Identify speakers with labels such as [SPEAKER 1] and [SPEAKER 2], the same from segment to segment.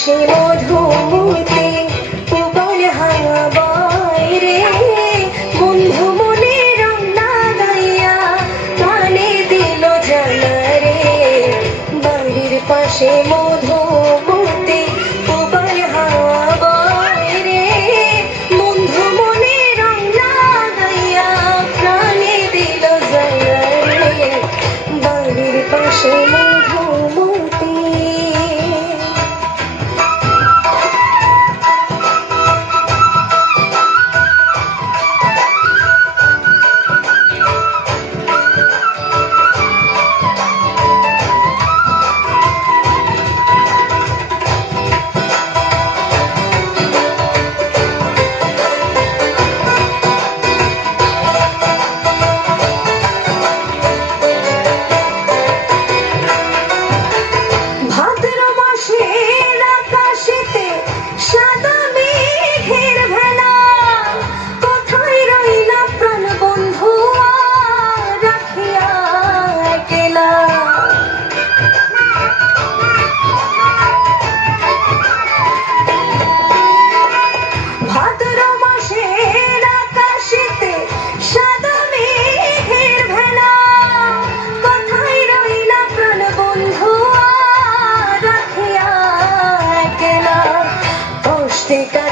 [SPEAKER 1] পাশে মধুমতি পুবল হাওয়া বয় রে বন্ধু মনে রং প্রাণে দিল জানা রে বাড়ির পাশে মধুমতি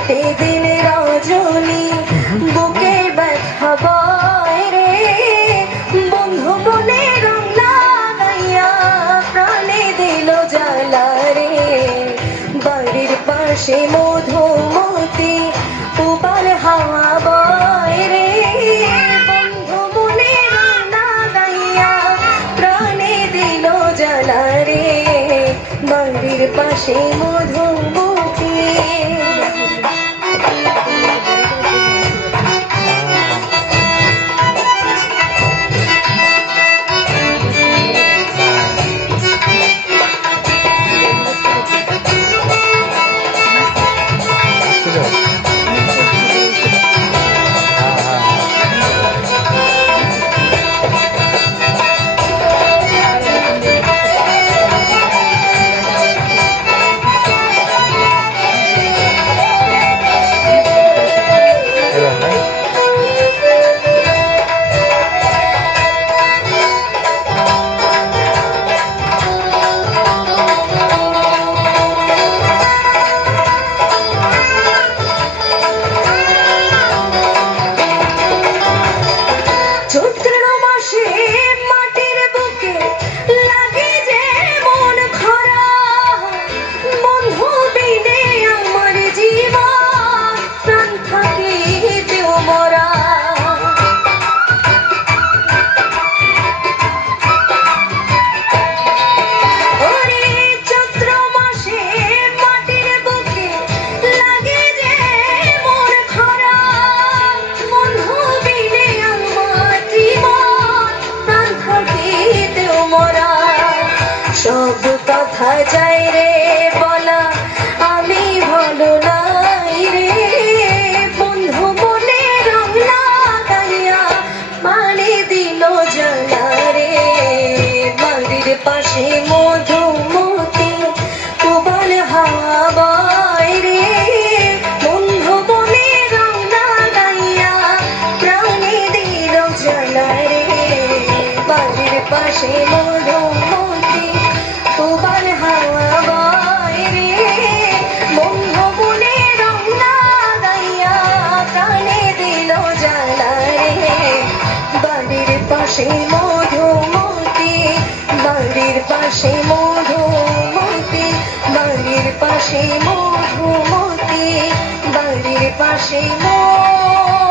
[SPEAKER 1] কষ্টে কাটে দিন রজনী বুকে রে। লাগাইয়া প্রাণে দিল জ্বালা রে। বাড়ির পাশে মধুমতি উপার হাওয়া রে। বন্ধু মনে রং প্রাণে দিল জ্বালা রে। বাড়ির পাশে মধুমতি চৈত্র পাশে মধুমতি বাড়ির পাশে মধুমতি বাড়ির পাশে মধুমতি বাড়ির পাশে মধুমতি